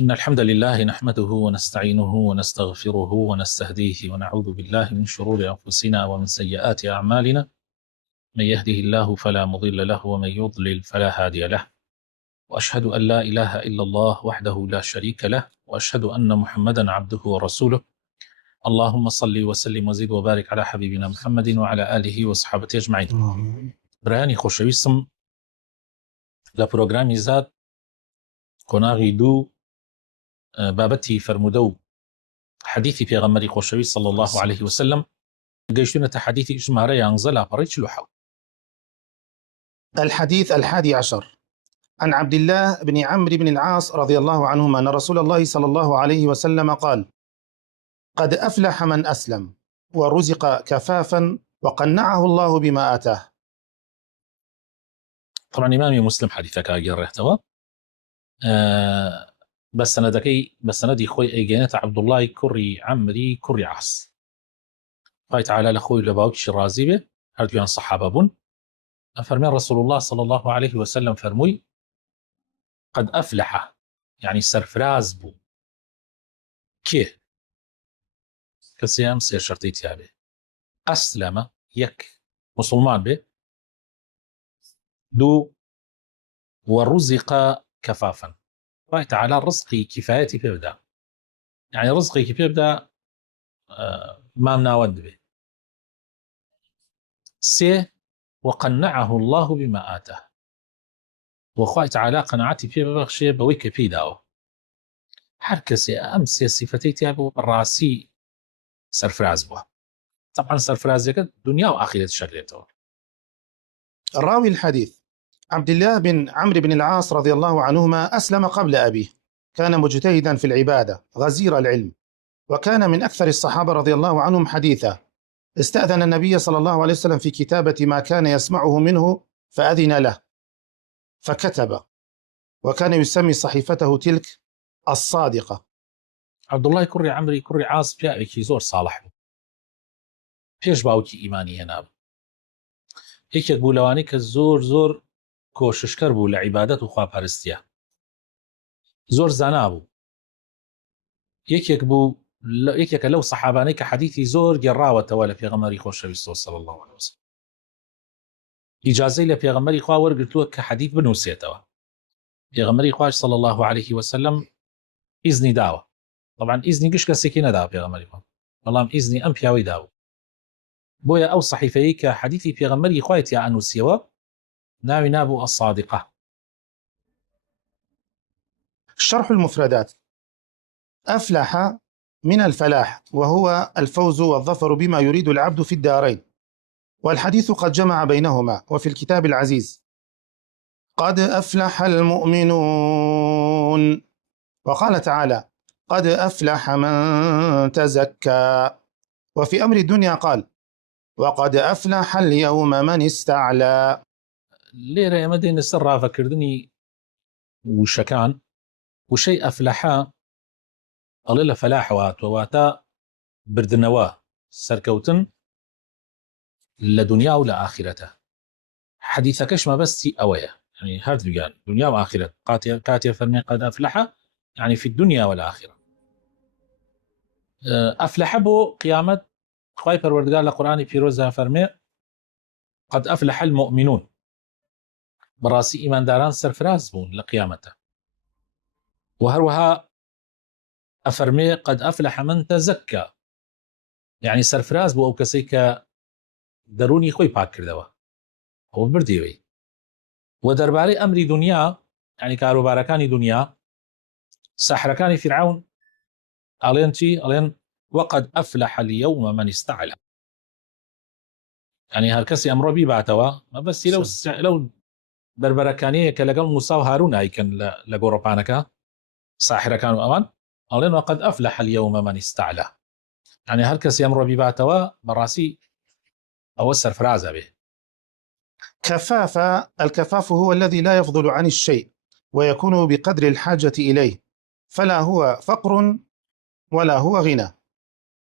إن الحمد لله نحمده ونستعينه ونستغفره ونستهديه ونعوذ بالله من شرور أنفسنا ومن سيئات أعمالنا. من يهده الله فلا مضل له ومن يضلل فلا هادي له، وأشهد أن لا إله إلا الله وحده لا شريك له، وأشهد أن محمدا عبده ورسوله. اللهم صل وسلم وزد وبارك على حبيبنا محمد وعلى آله وصحابته أجمعين. برایانی خۆشەویستم لە پرۆگرامی زاد کۆناغی دوو بابەتی فرموودە و حەدیثی پێغەمبەری خۆشەویست صلى الله عليه وسلم گەیشتونەتە حەدیثی ژمارە 11 لاپەڕەی 47. الحديث 11 عن عبد الله بن عمرو بن العاص رضي الله عنهما أن رسول الله صلى الله عليه وسلم قال: قد أفلح من أسلم ورزق كفافا وقنعه الله بما آتاه. طبعا إمامي مسلم حديثك أجرهتوا بس سندي خوي أيجانة عبد الله كري عمري كري عاص قال تعالى لأخوي لباوكش الرازي به هردو عن صحابة بن فرمي رسول الله صلى الله عليه وسلم فرمي قد أفلح يعني سرفراز بو كيه كسيام سير شرطي تيابه أسلم يك مسلمان به دو ورزق كفافا قال تعالى رزقي كفايتي في بدأ يعني رزقي كيف يبدأ ما مناود به سي وقنعه الله بما آته وخواه تعالى قناعتي في بخشي بويك في داو حركسي أمس صفتي تيابو الراسي سرفراز بوا طبعا سرفراز يكد دنيا وآخرة شريته. الراوي الحديث عبد الله بن عمرو بن العاص رضي الله عنهما أسلم قبل أبيه، كان مجتهدا في العبادة غزير العلم، وكان من أكثر الصحابة رضي الله عنهم حديثا. استأذن النبي صلى الله عليه وسلم في كتابة ما كان يسمعه منه فأذن له فكتب، وكان يسمي صحيفته تلك الصادقة. عبد الله كري عمري كري عاص بيأكي زور صالح بيش باوكي إيماني هنا هيك يقولواني كزور زور كوششكر بو لعبادة وخواب هرستيا زور زانابو يك لو صحاباني كحديثي زور جراوة توالى في غمري خوشويست صلى الله عليه وسلم إجازة لي في غمري خوا ورقلتوا كحديث بنوسيتوا في غمري خواج صلى الله عليه وسلم إذني داوة. طبعا إذني قش كسكينة داوة في غمري خوا والله إذني أمبياوي داوة بويا أو صحيفي كحديثي في غمري خوايت يا أنوسيوا ناوي نابو الصادقة. شرح المفردات: أفلح من الفلاح، وهو الفوز والظفر بما يريد العبد في الدارين، والحديث قد جمع بينهما. وفي الكتاب العزيز: قد أفلح المؤمنون، وقال تعالى: قد أفلح من تزكى. وفي أمر الدنيا قال: وقد أفلح اليوم من استعلى. ليرة يا مدينة السرة فكردني وشكان وشيء أفلحا أليلا فلاح وواتا بردنوا سركوتن لدنيا ولا آخرته. حديثكش ما بس أوية يعني هذا بيان دنيا وآخرة كاتير فرمي قد أفلح يعني في الدنيا والآخرة. أفلح بو قيامة خواهي پروردگار لقرآن پیروزه فرمي قد أفلح المؤمنون براسي إيمان داران سرفراز بون لقيامته. وهروها أفرمي قد أفلح من تزكى يعني سرفراز بو أو كسيك دروني خوي باكر دوا هو برديوي. ودرباري أمري دنيا يعني كاروباركاني دنيا سحركاني فرعون ألين وقد أفلح اليوم من استعلى يعني هالكسي أمر بي بعتوا ما بس لو بربركانية كلقل موسى وهارون هاي كان لقوربانك ساحر كانوا أمان ألين وقد أفلح اليوم من استعلى يعني هالكسي أمر بي بعتوا براسي أو السرفرازة به. كفاف: الكفاف هو الذي لا يفضل عن الشيء ويكون بقدر الحاجة إليه، فلا هو فقر ولا هو غنى.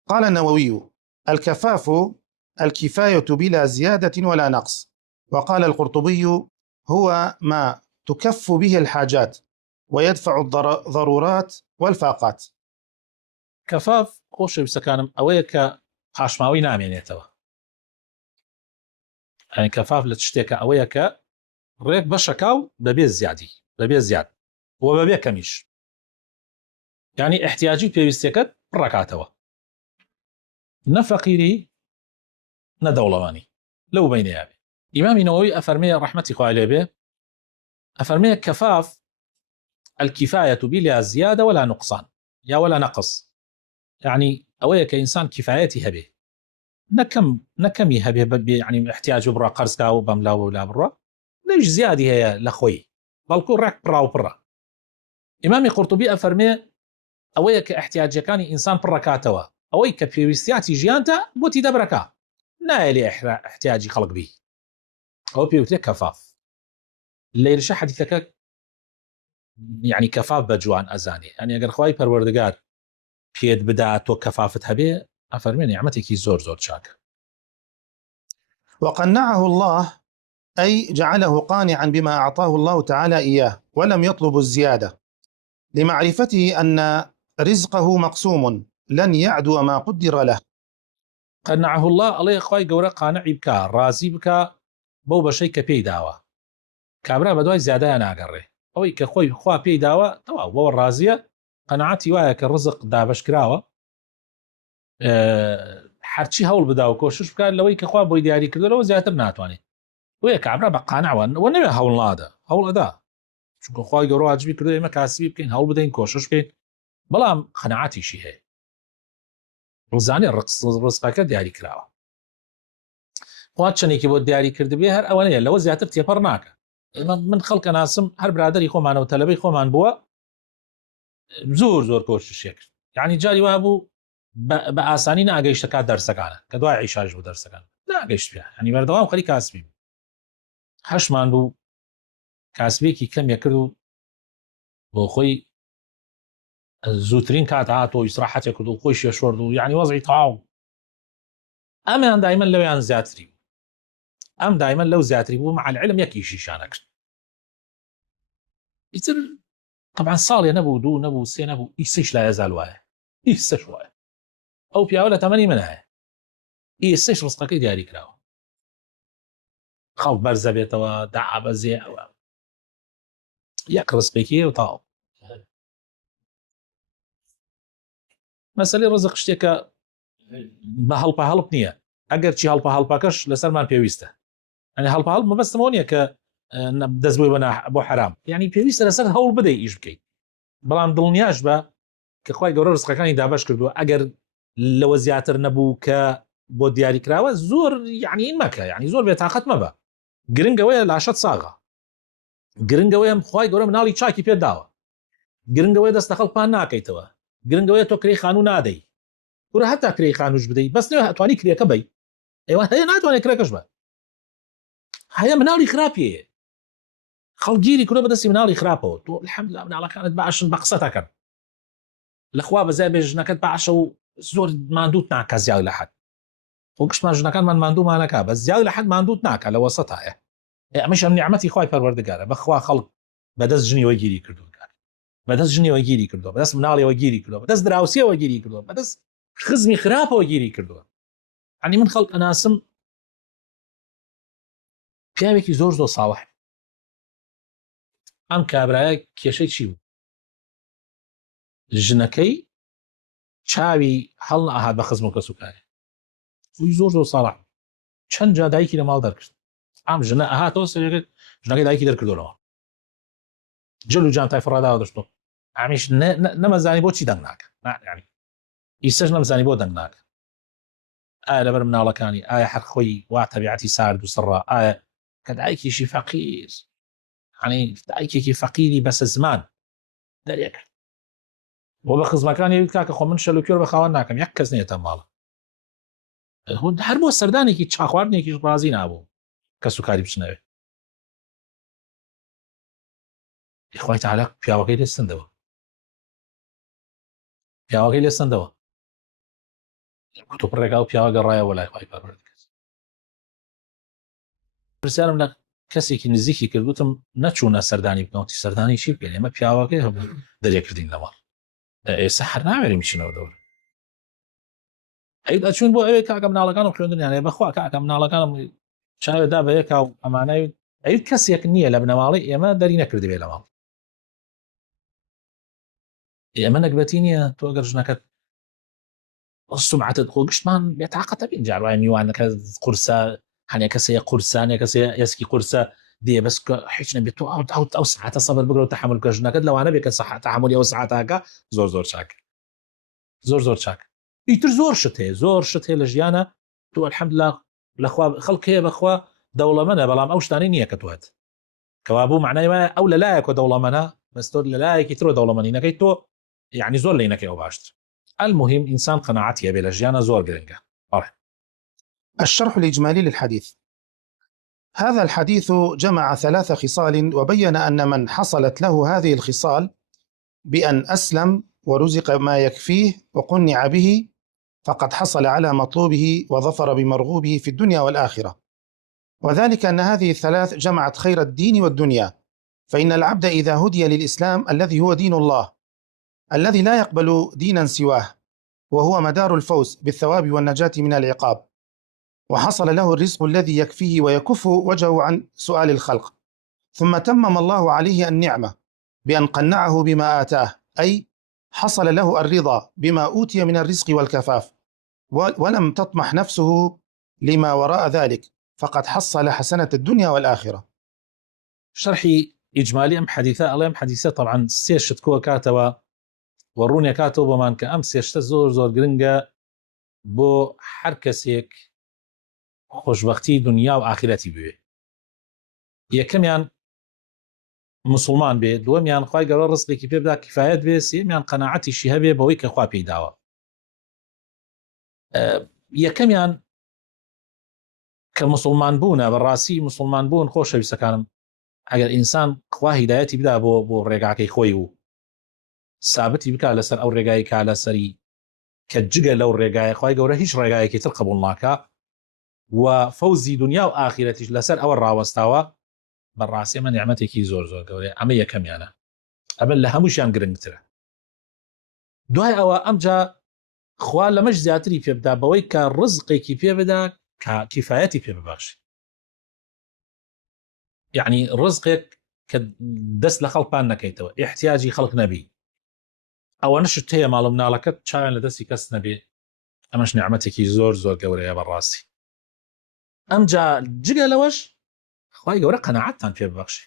قال النووي: الكفاف الكفاية بلا زيادة ولا نقص. وقال القرطبي: هو ما تكف به الحاجات ويدفع الضرورات والفاقات. کەفاف خۆشەویستەکانم ئەوەیە کە پاشماوی نامێنێتەوە. ئەین کەفاف لە شتێکە ئەوەیە کە ڕێک بەشەکە و بەبێ زیادی بەبێ زیاد و بەبێ کەمیش، یعنی احتیاجی پێویستەکەت ڕکاتەوە، نەفەقیری نەدەوڵەوانی لەو بینەیە بێ. ئیمامی نەوەوی ئەفەرمێ ڕەحمەتی خوای لێبێ، ئەفەرمێ کەفاف الكفاية بلا زيادة ولا نقصان یا ولا نقص، يعني ئەوەیە کە ئینسان کفایەتی هەبێ نەکەمی هەبێ، يعني احتیاج بڕە قەرزکا و بەملا و لا بڕە لەش زیادی هەیە لە خۆی، بەڵکو ڕێک پڕا و پڕە. ئیمامی قورتوبی ئەفەرمێ ئەوەیە کە احتیاجەکانی ئینسان پڕەکاتەوە، ئەوەی کە پێویستیاتی ژیانتە بۆتی دەبرەکە، نایە لێ احتیاجی خەڵک بی، ئەوە پێوترێت کەفاف. لێرشە حەدیثەکە يعني کەفاف بە جوان ئەزانێ، ئەنی ئەگەر خوای پەروەردگار پێت بدا تۆ کەفافت هەبێ، ئەفەرمێ نیعمەتێکی زۆر زۆر چاکە. وقنعه الله أي جعله قانعا بما أعطاه الله تعالى إياه ولم يطلب الزيادة، لمعرفته أن رزقه مقسوم لن يعدو ما قدر له. قنعه الله الله خوای گەورە قانعی بکە، ڕازی بکە بەو بەشەی کە پێی داوە، کابرا بەدوای زیادەیە ناگەڕێ، ئەوەی کە خۆی خوا پێی داوە تەواو بەوە ڕازیە، قەنەعەتی وایە کە ڕزق دابەش کراوە، هەرچی هەوڵ بدا و کۆشش بکات لەوەی کە خوا بۆی دیاری کردەوە زیاتر ناتوانێت. وەیە کابرا بە قانعوە و نەوێ هەوڵ نادە، هەوڵ ئەدا، چونکە خوای گەورە واجبی کردو ئێمە کاسبی بکەین، هەوڵ بدەین، کۆشش بکەین، بەڵام قەنەعەتیشی هەیە، ڕزانێ ڕزقەکە دیاری کراوە. خوا چەندێکی بۆ دیاری کردبێ هەر ئەوە نەیە، لەوە زیاتر تێپەڕ ناکە. من خەڵکە ناسم هەر برادری خۆمانەوە تەلەبەی خۆمان بووە، زۆر زۆر کۆششێ کرد، یعنی جاری وا بوو بە ئاسانی ناگەیشتە کات دەرسەکانە کە دوای عیشاش بوو دەرسەکان ناگەیشت پێ، ینی بەردەوام خەری کاسبی بوو. هەشمان بوو کاسبێکی کەمێ کرد و بۆ خۆی زووترین کات هاتۆ ئیسراحەتێک کرد و خۆی شێشۆرد و یعنی وەزعی تەواو. ئەمیان دایمەن لەویان زیاتری بوو، ئەم دایمەن لەو زیاتری بوو، مع العلم یەکیشیشانە کرد. ئیتر طبعا ساڵێ نەبوو، دوو نەبوو، سێ نەبوو، ئیسەش لا یەزال وایە، ئیسەش وایە. ئەو پیاوە لە تەمەنی من هەیە، ئیسەش ڕزقەکەی دیاری کراوە، خەڵک بەرزە بێتەوە، داعابەزێ، ئەوە یەک ڕزقێکی و تاو. مەسەلەی ڕزق شتێکە بە هەڵپە هەڵپ نییە، ئەگەر چی هەڵپە هەڵپەکەش لەسەرمان پێویستە، ئەنی هەڵپە هەڵپ مەبەستمەوە نییە کە دەست بۆ حرام، یعنی پێویستە لەسەر هەوڵ بدەی ئیش بکەیت، بەڵام دڵنیاش بە کە خوای گەورە ڕزقەکانی دابەش کردووە، ئەگەر لەوە زیاتر نەبوو کە بۆ دیاری کراوە زۆر یعنی مەکە، یعنی زۆر بێتاقەت مەبە، گرنگەوەیە لاشەت ساغا، گرنگەوەیە خی گەورە مناڵی چاکی پێ داوە، گرنگەوەی دەستە خەڵکپان ناکەیتەوە، گرنگەوەیە تۆ کرێی خانوو نادەی، ورە هەتا کرێی خانوش بدەیت، بەس نوێ ئەتوانی کرێکە بی، ئەوان هەیە ناتوانێت کرێکەش بە، هەیە مناڵی خراپیە، خەڵگیری کورە بەدەستی مناڵی خراپەوە، تۆ الحەمدوللا مناڵەکانت باشن بە قسە تاکەن، لەخوا بەزای بێ ژنەکەت باشە و زۆر ماندووت ناکە زیاد لە حەد، خۆ گشتمان ژنەکانمان ماندوومانەکە، بە زیاد لە حەد ماندووت ناکە، لە وەسەتایە. ئەمەش ئەم نیعمەتی خوای پەروەردگارە، بەخوا خەڵک بەدەست ژنیەوەی گیری کردووە، بەدەست ژنیەوەی گیری کردووە، بەدەست مناڵیەوە گیری کردووە، بەدەست دراوسیەوە گیری کردووە، بەدەست خزمی خراپەوە گیری کردووە. عنی من خەڵک ئەناسم پیاوێکی زۆر زۆر ساڵح، ئەم کابرایە کێشەی چی بوو؟ ژنەکەی چاوی هەڵ نەهات بە خزم و کەسوکاری، زۆر زۆر ساڵح، چەند جا دایکی لە ماڵ دەرکرد، ئەم ژنە ئەهاتەوە سەرێک ژنەکەی دایکی دەرکردەوە، جل و جان تای فڕاداوە دەشتۆ، ئەمیش نەمەزانی بۆ چی دەنگ ناکە، ینی ئیسەش نەمزانی بۆ دەنگ ناکە، ئایا لەبەر مناڵەکانی، ئایا هەر خۆی وا تەبیعەتی سارد و سڕە، ئایا کە دایکیشی فەقیر، ینی دایکێکی فەقیری بەسە زمان دەرێکرد بۆ بە خزمەکانی کاکە خۆ من شەلوکێر بە خاوەن ناکەم، یەک کەس نێتە ماڵە، هەر بۆ سەردانێکی چاخواردنێکیش ڕازی نابوو کە سوکاری بچنەوێ. خوای تەعالا پیاوەکەی لێستندەوە، پیاوەکەی لێستندەوە، کتۆپڕێکا و پیاوە گەڕایەوە لای خوای پەروەردگار. پرسیارم لە کەسێکی نزیکی کردوتم نەچوونە سەردانی بکەوتی سەردانی چی بکەین ئێمە پیاوەکەی هەبوو دەرێکردین لەمەڵ ئێستا هەر ناوێری میچینەوە دەور ئەی ئەچوون بۆ ئەوەی کاکە مناڵەکانم خوێندنیانێ بەخوا کاکە مناڵەکانم چاوێدا بە یەکا و ئەمانەی ئەی کەسێک نییە لە بنەماڵی ئێمە دەری نەکردبێ لە ماڵ ئێمە نەکبەتی نییە تۆ گەر ژنەکەت سمعتت خۆ گشتمان بێتاقەتە بین جاڕای میوانەکە قورسە هەنێ کەسەیە قورسانێک کەسێ ئێسکی قورسە دێ بەس هیچ نەبێت تۆ ئەو ساعتە سەبەر بگرەوە تەحمل کە ژنەکەت لەوانە بێت کە تەحملی ئەو ساعتاکە زۆر زۆر چاک زۆر چاک ئیتر زۆر شت هەیە لە ژیانە تۆ الحەمدلله لەخوا خەڵک هەیە بەخوا دەوڵەمەنە بەڵام ئەو شتانەی نییە کە توێت کەوا بوو معنای وایە ئەو لەلایەکە دەوڵەمەنە بەس تۆ لەلایەکی ترۆ دەوڵەمەنینەکەی تۆ يعني زۆر لەینەکەی ئەو باشتر المهم إنسان قناعتي بلا جيانا زور قرنقة. الشرح الإجمالي للحديث. هذا الحديث جمع 3 خصال وبين أن من حصلت له هذه الخصال بأن أسلم ورزق ما يكفيه وقنع به فقد حصل على مطلوبه وظفر بمرغوبه في الدنيا والآخرة، وذلك أن هذه ال3 جمعت خير الدين والدنيا، فإن العبد إذا هدي للإسلام الذي هو دين الله الذي لا يقبل دينا سواه وهو مدار الفوز بالثواب والنجاة من العقاب، وحصل له الرزق الذي يكفيه ويكف وجهه عن سؤال الخلق، ثم تمم الله عليه النعمة بأن قنعه بما آتاه، أي حصل له الرضا بما أوتي من الرزق والكفاف، ولم تطمح نفسه لما وراء ذلك، فقد حصل حسنة الدنيا والآخرة. شرحي إجمالي أم حديثة طبعا سيشت كوة كاتوا وڕوونێ کاتەوە بۆمان کە ئەم سێشتە زۆر گرنگە بۆ هەر کەسێک خۆشبەختی دنیا و ئاخرەتی بوێ. یەکەمیان مسلمان بێ، دووەمیان خوای گەورە ڕزقێکی پێ بدا کفایەت بێ، سێمیان قەناعەتیشی هەبێ بەوەی کە خوا پێی داوە. یەکەمیان کە مسلمان بوونە بەڕاستی مسلمان بوون خۆشەویستەکانم ئەگەر ئینسان خوا هیدایەتی بدا بۆ ڕێگاکەی خۆی و سابتی بکە لەسەر ئەو ڕێگای کا لەسەری کە جگە لەو ڕێگای خوای گەورە هیچ ڕێگایەکی تر قبول ناکە و فەوزی دنیا و ئاخرەتیش لەسەر ئەوە ڕاوەستاوە بەڕاستی ئەمە نیعمەتێکی زۆر گەورەیە. ئەمە یەکەمیانە، ئەمە لە هەمووشیان گرنگترە. دوای ئەوە ئەمجا خوا لەمەش زیاتری پێ بدا بەوەی کە ڕزقێکی پێ بدا کە کیفایەتی پێ ببەخشی، یعنی ڕزقێک کە دەست لە خەڵکان نەکەیتەوە، احتیاجی خەڵک نەبی، ئەوە نشت هەیە ماڵ مناڵەکەت چاویان لە دەستی کەس نەبێ، ئەمەش نیعمەتێکی زۆر گەورەیە بەڕاستی. ئەمجا جگە لەوەش خوای گەورە قەناعەتتان پێ ببەخشی.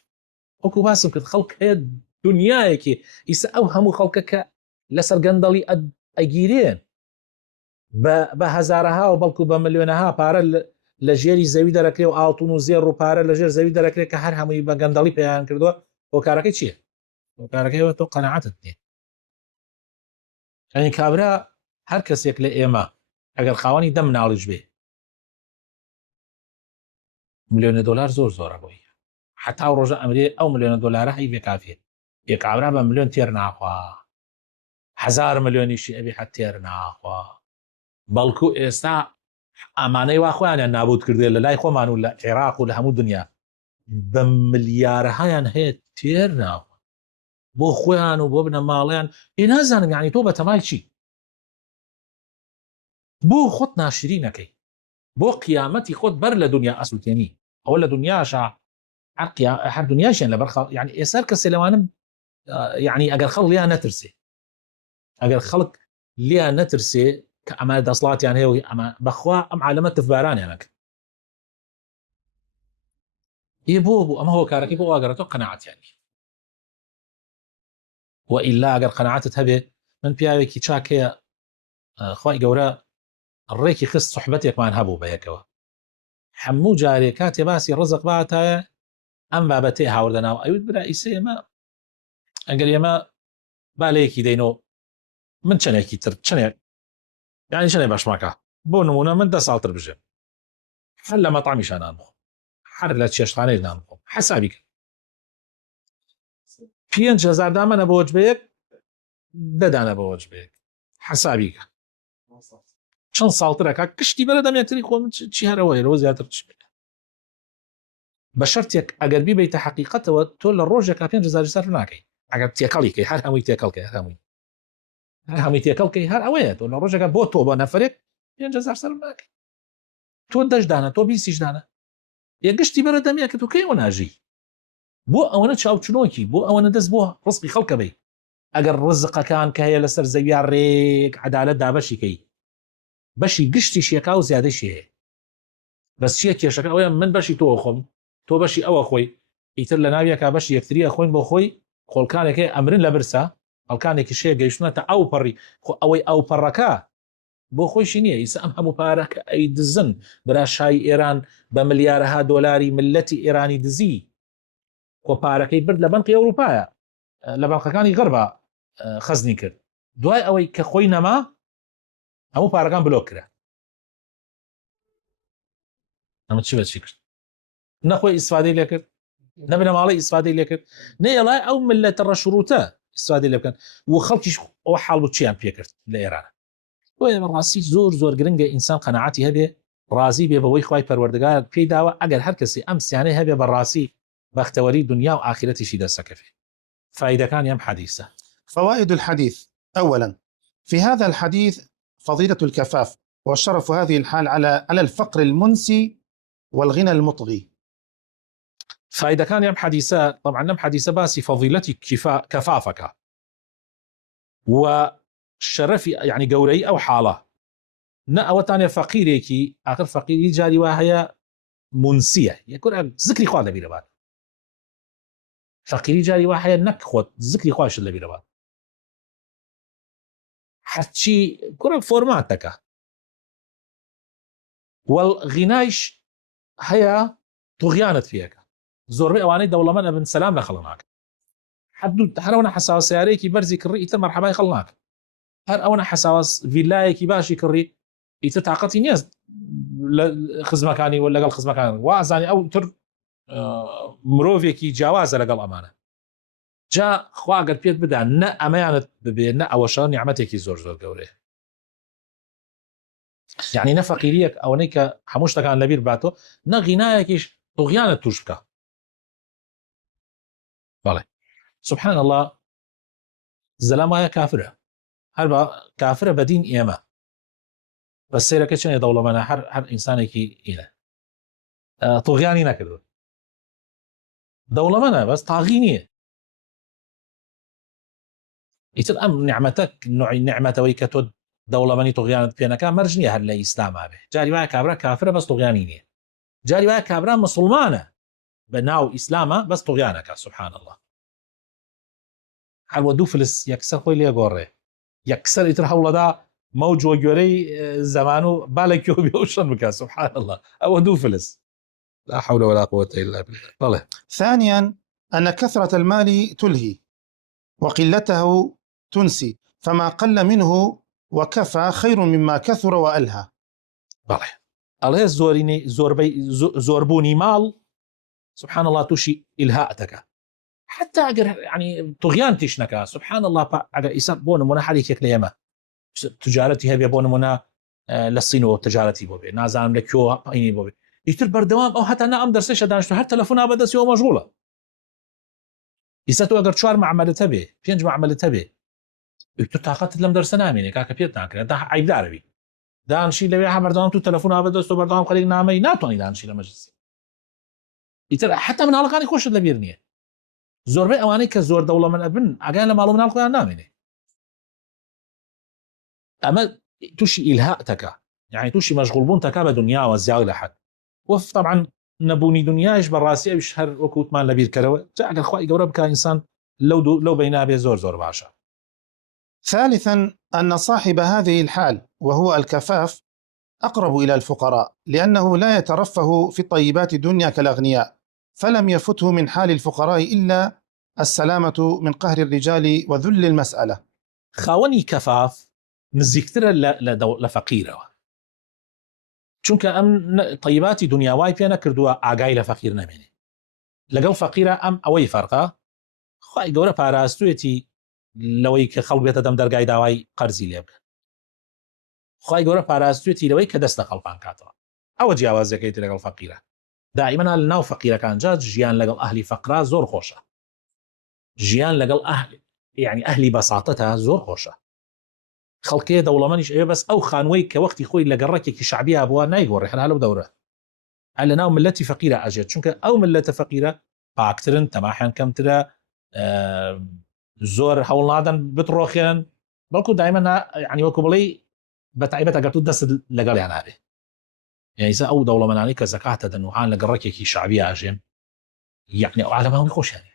وەکو باسم کرد خەڵک هەیە دنیایەکی ئیسا ئەو هەموو خەڵکە کە لەسەر گەندەڵی ئەگیرێن بە هەزارەها و بەڵکو بە ملیۆنەها پارە لە ژێری زەوی دەرەکرێ و ئاڵتون و زێر و پارە لە ژێر زەوی دەرەکرێت کە هەر هەمووی بە گەندەڵی پێیان کردووە. هۆکارەکەی چییە؟ هۆکارەکەیەوە تۆ قەناعەتت نییە. ئەنی کابرا هەر کەسێک لە ئێمە ئەگەر خاوەنی 10 مناڵیش بێ ملیۆنە دۆلار زۆرە بۆی، حتا ڕۆژە ئەمرێ ئەو ملیۆنە دۆلارە هەی بێ کافێ، یەک کابرا بە ملیۆن تێر ناخوا، 1000 ملیۆنیشی ئەبێ حەت تێر ناخوا، بەڵکو ئێستا ئەمانەی وا خۆیانیان نابود کردێ لە لای خۆمان و لە عێراق و لە هەموو دنیا بە ملیارەهایان هەیە تێر ناخوا بۆ خۆیان و بۆ بنە ماڵیان. نازانم یعنی تۆ بە تەمای چی؟ بۆ خۆت ناشری نەکەی، بۆ قیامەتی خۆت بەر لە دنیا ئەسووتێنی، ئەوە لە دنیاشە هەر دنیاشیان لەبەر خەڵک، یعنی ئێستا کەسێ لەوانم یعنی ئەگەر خەڵک لیان نەترسێ، ئەگەر خەڵک لیان نەترسێ کە ئەمە دەسڵاتیان هەیە و ئەمە بەخوا ئەم عالەمە تفبارانیانەکە بۆ ئەمە هۆکارەکەی بۆ واگەڕێتەوە قەناعەتیانی. وئیلا ئەگەر قەناعەتت هەبێ، من پیاوێکی چاکەیە خوای گەورە ڕێکی خست سوحبەتێکمان هەبوو بەیەکەوە، هەموو جارێک کاتێ باسی ڕزق باتایە ئەم بابەتێ هاوردەناو ئەوت برا ئیسە ئێمە ئەگەر ئێمە بالەیەکی دەینەوە من چەندێکی تر چنێک یعنی چنێ باشماکە بۆ نمونە من 10 ساڵتر بژێ هەر لە مەطعمیشان نانبخۆم، هەر لە چێشتخانەی نانبخۆم، حەسابی کرد 5000 دامەنە بە وەجبەیەک 10 دانە بە وەجبەیەک، حەسابی کە چەند ساڵترەکە کشتی بەرە دەمێتری خۆ من چی هەرەوەی لەوە زیاتر چ بە شەرتێک ئەگەر بیبیتە حقیقەتەوە تۆ لە ڕۆژێکا 5,000 سەر ناکەی ئەگەر تێکەڵیکەی هەر هەمووی تێکەڵکەی هەمووی تێکەڵکەی هەر ئەوەیە تۆ لە ڕۆژێکە بۆ تۆ بە نەفرێک 5,000 سەر ناکەی تۆ 10دانە تۆ 20دانە یەگشتی بەرەدەمیە کە تۆ کەیەوە ناژی بۆ ئەوەنە چاوچنۆکی بۆ ئەوەنە دەست بۆ ڕزقی خەڵکە بی ئەگەر ڕزقەکان کە هەیە لەسەر زەویان ڕێک عەدالەت دابەشیکەی بەشی گشتی شێکا و زیادەشی هەیە بەس چیە کێشەکە ئەوەیە من بەشی تۆ خۆم تۆ بەشی ئەوە خۆی ئیتر لە ناویەکە بەشی یەکتریە خۆین بۆ خۆی خۆڵکانێکی ئەمرن لە برسە هەڵکانێکی شەیە گەیشتونەتە ئەو پەڕی خۆ ئەوەی ئەو پەڕەکە بۆ خۆشی نییە ئیسا ئەم هەموو پارەکە ئەی دزن برا شای ئێران بە ملیارەها دۆلاری ملەتی ئێرانی دزی خۆ پارەکەی برد لە بەنقی ئەوروپایە لە بەنقەکانی غەربە خەزنی کرد دوای ئەوەی کە خۆی نەما هەموو پارەکان بلۆک کرا ئەمە چی بەچی کرد نەخۆی ئیسفادەی لێ کرد نەبنە ماڵی ئیسفادەی لێ کرد نەیەڵای ئەو ملەتە ڕەشروتە ئیسفادەی لێ بکەن و خەڵکیش ئەوە حاڵ و چیان پێ کرد لە ئێران بۆیە بەڕاستی زۆر گرنگە ئینسان قەناعەتی هەبێ ڕازی بێ بەوەی خوای پەروەردگار پێی داوە ئەگەر هەر کەسی ئەم سیانەی هەبێ بەڕاستی بەختەوەری دنیا و ئاخرەتیشی دەسەکەفێ فائدەکانی ئەم حەدیثە. فوائد الحديث. أولا، في هذا الحديث فضيلة الكفاف وشرف هذه الحال على الفقر المنسي والغنى المطغي. فائدەکانی ئەم حەدیثە طبعا ئەم حەدیثە باسی فەضیلەتی کەفافەکە و شەرەفی یعنی گەورەی ئەو حاڵە نە ئەوەتانێ فەقیرێکی ئاخر فەقیری جاری وا هەیە منسیە یەکۆرە زکری خوا لەبیرە بات فەقیری جاری وا هەیە نەک خۆت زکری خواشت لەبیرە بات هەرچی کوڕە فۆرماتەکە وەڵغینایش هەیە توغیانت پێەکە زۆربەی ئەوانەی دەوڵەمەند ئەبن سەلام لە خەڵناکە هەرەوەنە حەساسیارەیەکی بەرزی کڕی ئیتر مەرحەبای خەڵناکە هەر ئەوەنە حەساس ڤیلایەکی باشی کڕی ئیتر تااقەتی نییە لە خزمەکانی و لەگەڵ خزمەکان وازانی ئەو تر مرۆڤێکی جیاوازە لەگەڵ ئەمانە جا خوا گەر پێت بدا نە ئەمەیانت ببێ نە ئەوەشە نیعمەتێکی زۆر گەورەیە یعنی نە فەقیریەک ئەوەی کە هەموو شتەکان لەبیر باتۆ نە غینایەکیش توغیانت توش بکە بەڵێ سبحان الله زەلام وایە کافرە هەر بە کافرە بەدین ئێمە بە سێرەکە چێنێ دەوڵەمەنە هەر ئینسانێکی ئینە توغیانی نەکردو دەوڵەمەنە بەس تاغی نییە ئیتر ئەم نیعمەتەک نوعی نیعمەتەوەی کە تۆ دەوڵەمەنی توغیانت پێنەکە مەرج نییە هەر لە ئیسلاما بێ جاری وایە کابرا کافرە بەس توغیانی نییە جاری وایە کابرا مسلمانە بە ناو ئیسلامە بەس توغیانەکە سبحان الله هەروە دوو فلس یەکسەر خۆی لێگۆڕێ یەکسەر ئیتر هەوڵەدا مەوج وە گوێرەی زەمان و بالێکی بێ و شەن بکە سبحان الله ئەوە دوو فلس لا حول ولا قوة إلا بالله. طلع. ثانيا، أن كثرة المال تلهي وقلته تنسي، فما قل منه وكفى خير مما كثر وألهى. بله. الله زوربوني مال سبحان الله توشي إلهاءتك حتى أجر يعني طغيان تشنكا سبحان الله أجر إسان بون منا حريك يكليما تجارتي هبي بون منا للصين وتجارتي بوبي نازام لكيو أيني بوبي يتر بردوام أو حتى أنا أم درسش دانشتو هر تلفونها بدس يوم مشغولة يساتو أجر شوار معاملته به بينج معاملته به يتر طاقت لم درسنا مني كاك بيت ناكر ده عيب داربي دانشي لو يا بردوام تو تلفونها بدس تو بردوام خليك نامي ناتوني دانشي لمجلس يتر حتى من هالقاني خوش لبيرنيه زۆربەی ئەوانەی کە زۆر دەوڵەمەند ئەبن ئەگەیان لە ماڵ و مناڵ خۆیان نامێنێ ئەمە تووشی ئیلهاءتەکە یعنی تووشی مەشغوڵبوونتەکە بە دنیاوە زیاد لە حەد وەف طبعا نەبوونی دنیایش بەڕاستی ئەویش هەر وەکوتمان لەبیرکەرەوە جا ئەگەر خوای گەورە بکە ئینسان لەو بەینا بێ زۆر باشە. ثالثا، أن صاحب هذه الحال وهو الكفاف أقرب إلى الفقراء، لأنه لا يترفه في طيبات الدنيا كالأغنياء، فلم يفته من حال الفقراء إلا السلامة من قهر الرجال وذل المسألة. خاوني كفاف نزيكتر لفقيرة چونکە ئەم طيباتی دنیاوای پێ نەکردووە ئاگای لە فەقیر نەمێنێ لەگەڵ فەقیرە ئەم ئەوەی فەرقە خوای گەورە پاراستوێتی لەوەی کە خەڵک بێتە دەم دەرگای داوای قەرزی لێ بکەن خوای گەورە پاراستوێتی لەوەی کە دەست لە خەڵقان کاتەوە ئەوە جیاوازەکەیت لەگەڵ فەقیرە دائما لە ناو فەقیرەکانجا ژیان لەگەڵ ئەهلی فەقرا زۆر خۆشە، ژیان لەگەڵ یعنی ئەهلی بەساتەتە زۆر خۆشە. خەڵکێ دەوڵەمەنیش ئەوێ بەس ئەو خانوەی کە وەختی خۆی لە گەڕەکێکی شعبیە بووە نایگۆڕێ هەر لەو دەورە لە ناو ملەتی فەقیرە ئەژێت، چونکە ئەو ملەتە فەقیرە پاکترن، تەماحیان کەمترە، زۆر هەوڵ نادەن بتڕۆخێن، بەڵکو دایمە ینی وەکو بڵێ بەتایبەت ئەگەر تو دەست لەگەڵیان هابێ. یعنیسا ئەو دەوڵەمەنانی کە زەکاتە دەنووهان لە گەڕەکێکی شعبی ئاژێن یعنی ئەو عالەمانی خۆشیانێ،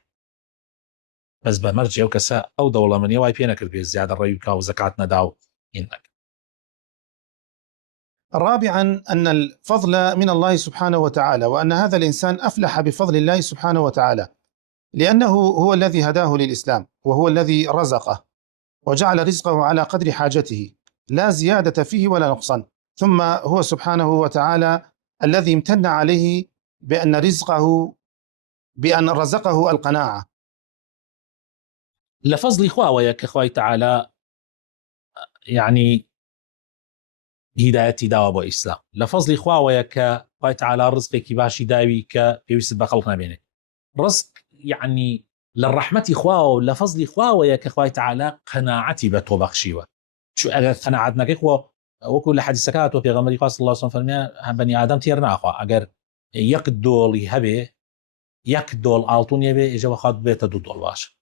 بەس بەمەرجێ ئەو کەسە ئەو دەوڵەمەنیە وای پێ نەکرد بێ زیادە ڕێی بکا و زەکات نەدا و هینەک. رابعا أن الفضل من الله سبحانه وتعالى، وأن هذا الإنسان أفلح بفضل الله سبحانه وتعالى، لأنه هو الذي هداه للإسلام، وهو الذي رزقه وجعل رزقه على قدر حاجته لا زيادة فيه ولا نقصان، ثم هو سبحانه وتعالى الذي امتن عليه بأن رزقه القناعة. لفضل خواويا كخواي تعالى يعني هدايتي داوا بو إسلام، لفضل خواويا كخواي تعالى رزقك باشي داوي كبيوسد بخلقنا بينه رزق يعني للرحمة خواو لفضل خواويا كخواي تعالى قناعتي بتو بخشيوه شو أجر قناعتنا كخوا وكل حديث سكات وفي غمر قاص الله صلى الله عليه وسلم بني آدم تيرنا أخوا أجر يقدول يهبه يقدول آلتون يبه إجا وخاد بيت دول باش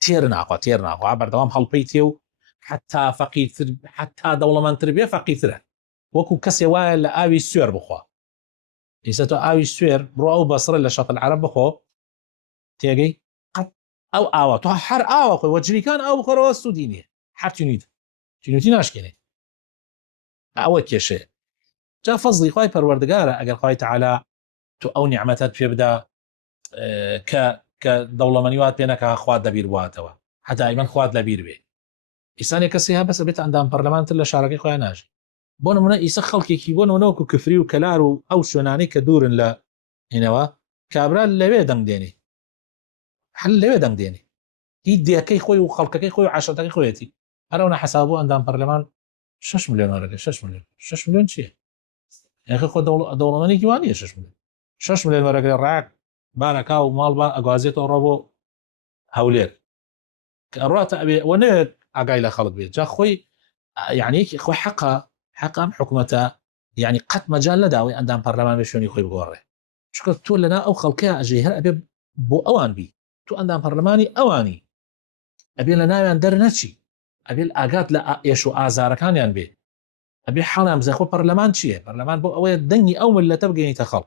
تيرنا أخوا عبر دوام هالبيتيو حتى فقير حتى دولة من تربية فقير وكو كسي وايل آوي السوير بخوا إيساتو آوي السوير برو أو بصر لشاط العرب بخوا تيجي أو آوا تو حر آوا خوي وجري كان أو خرواستو ديني حر تنيتي ناشكيني أو كيشي جا فضلي خواي پروردگاره اگر خواي تعالى تو أو نعمتات في بدا كدولة منيوات بينك خواد لبير واتوا حتى ايمن خواد لبير بي إساني كسيها بس بيت عندهم برلمان تلا شاركي خويا ناجي بون من يسخل كي بون ونوكو كفري وكلارو أو شوناني كدور لا هنوا كابرا اللي دنگ ديني حل اللي دنگ ديني يدي كي خوي وخلق كي خوي وعشرة كي خويتي أرونا حسابه عندهم برلمان 6 مليون ورقه 6 مليون شيء يا اخي خذ دوله مني كيوانيه 6 مليون ورقه راك باركا ومال با اغازيت اوربو هولير قرات ابي وانا اقايله خلق بيت جا خوي يعني خوي حقها حكومته يعني قد مجال لداوي عندهم برلمان بشوني خوي بقوره شكر تو لنا او خلقها اجي ابي بو اوان بي تو عندهم برلماني اواني ابي لنا يندر نشي ابي الاغات لا يشو ازاركانيان بي ابي حالم زخو برلمان چیه برلمان بو اوه دنگی او ملت بگینی تخل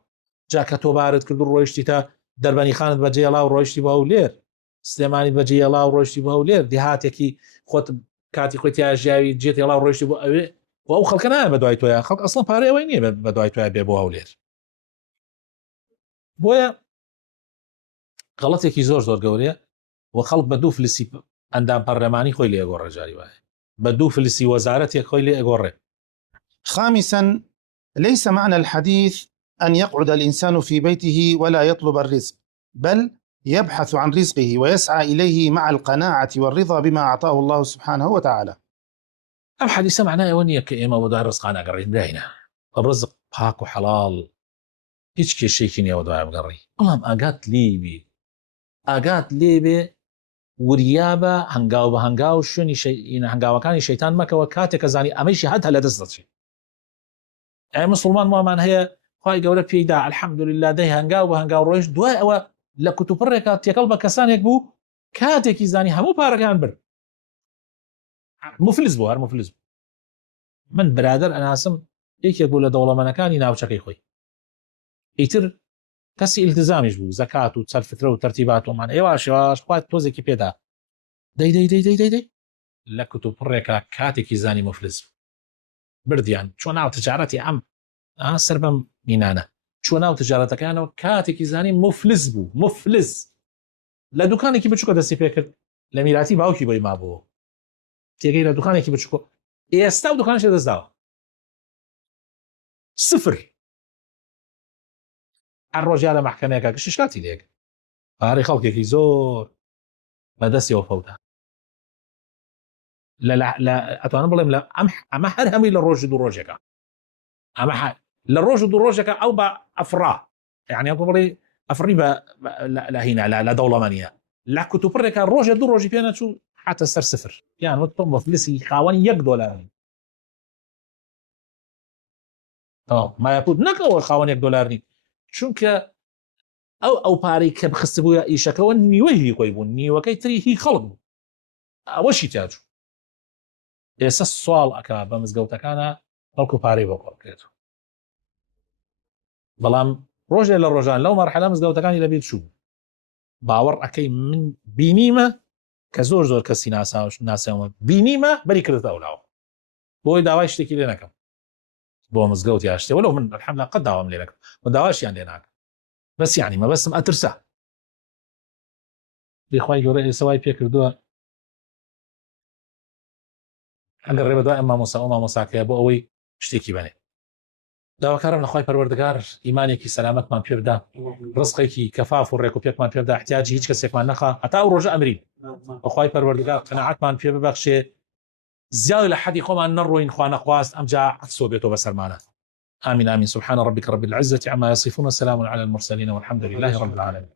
جاك تو بارد کرد رويشتي تا درباني خانت بجي الله ورويشتي باولير سليماني بجي الله ورويشتي باولير دهاتيكي خوت كاتي خوتي اجاوي جيت الله ورويشتي بو اوه او خلقنا بدوي تو خلق اصلا باري ويني بدوي تو بي باولير بويا غلطيكي زور قوريه وخلق بدو فلسي عندهم برلماني خوي لي اغور رجالي واي بدو فلسي وزارتي خوي لي اغور. خامسا ليس معنى الحديث أن يقعد الإنسان في بيته ولا يطلب الرزق، بل يبحث عن رزقه ويسعى إليه مع القناعة والرضا بما أعطاه الله سبحانه وتعالى. أم حديث معناه ونيا كإما وضع الرزق أنا قريب داينا الرزق باك وحلال هيك شيء كني وضع قريب اللهم أقات ليبي وريابة هنگاو شوني شيء هنگاو كان شيطان مكة وكاتك زاني أمشي حتى لا تستطيع أي مسلمان مؤمن هي خواهي قولة بيدا الحمد لله ده هنگاو رويش دواء لكتو بركات يقلب كسان يكبو كاتك زاني همو باركان بر مفلس بو من برادر أنا اسم إيك يقول لدولة منكاني ناوشكي خوي إيتر كسي التزامش بو زكاة وتسلفتره وترتيبات ومان إيواش خواهي توزيكي بيدا دي لكتو بركات كاتك زاني مفلس برديان شو ناو تجارتي عم سربم مينانا شو ناو تجارتك أنا كاتي زاني مفلس لا دكاني كي بتشوكو دسي فكر لميراتي باوكي باي ما بو تيجي لا دكاني كي بتشوكو يستاو دكاني شو دزداو صفر الرجال محكمة كاكش شكاتي ليك هاري خلقي كي زور ما دسي وفوتها لا أتوانا بلهم لا أما هرهمي للروج دو روجك أما للروج دو روجك أو بأفراه يعني بڵێ ئەفری بە لە هینا لە دەوڵەمەنیە لا کتوپڕێکە ڕۆژە دوو ڕۆژی پێ نەچوو حتە سەر سفر یان وت تۆ مفلسی خاوەنی $1 مایەپوت نەکەەوە خاوەن $1 چونکە ئەو پارەی کە بخست بووە ئیشەکەەوە نیوەی هی خۆی بوون نیوەکەی تری هی خەڵک بوو ئەوەشی تاجوو ئێستا سوال ئەکا بە مزگەوتەکانە بەڵکو پارەی بۆ کۆڵکرێت بەڵام ڕۆژێ لە ڕۆژان لەو مەرحەلە مزگەوتەکانی لەبیر چوو باوەڕ ئەەکەی من بینیمە کە زۆر کەسی ناسەوە بینیمە بەری کردێتە ئەولاوە بۆی داوای شتێکی لێ نەکەم بۆ مزگەوت یا شتێ وەلو من الحەمدلله قەت داوام لێ نەکەم و داواشیان لێ ناکەم بەس یعنی مەبەستم ئەترسە بێخوای گەورە ئێستا وای پێ کردووە ئەگەر ڕێ بەدوای مامۆساکەیە بۆ ئەوەی شتێکی بنێ داواکارم لەخوای پەروەردگار ئیمانێکی سەلامەتمان پێ بدە ڕزقێکی کەفاف و ڕێک و پێکمان پێ بدە احتیاجی هیچ کەسێکمان نەخا هەتا ئەو ڕۆژە ئەمرین بەخوای پەروەردگار قەناعەتمان پێ ببەخشێ زیاد لە حەدی خۆمان نەڕۆین خوا نەخواست ئەمجا عەفسۆ بێتەوە بەسەرمانە آمين آمين سبحان ربك رب العزة عما يصفون وسلام على المرسلين والحمد لله رب العالمين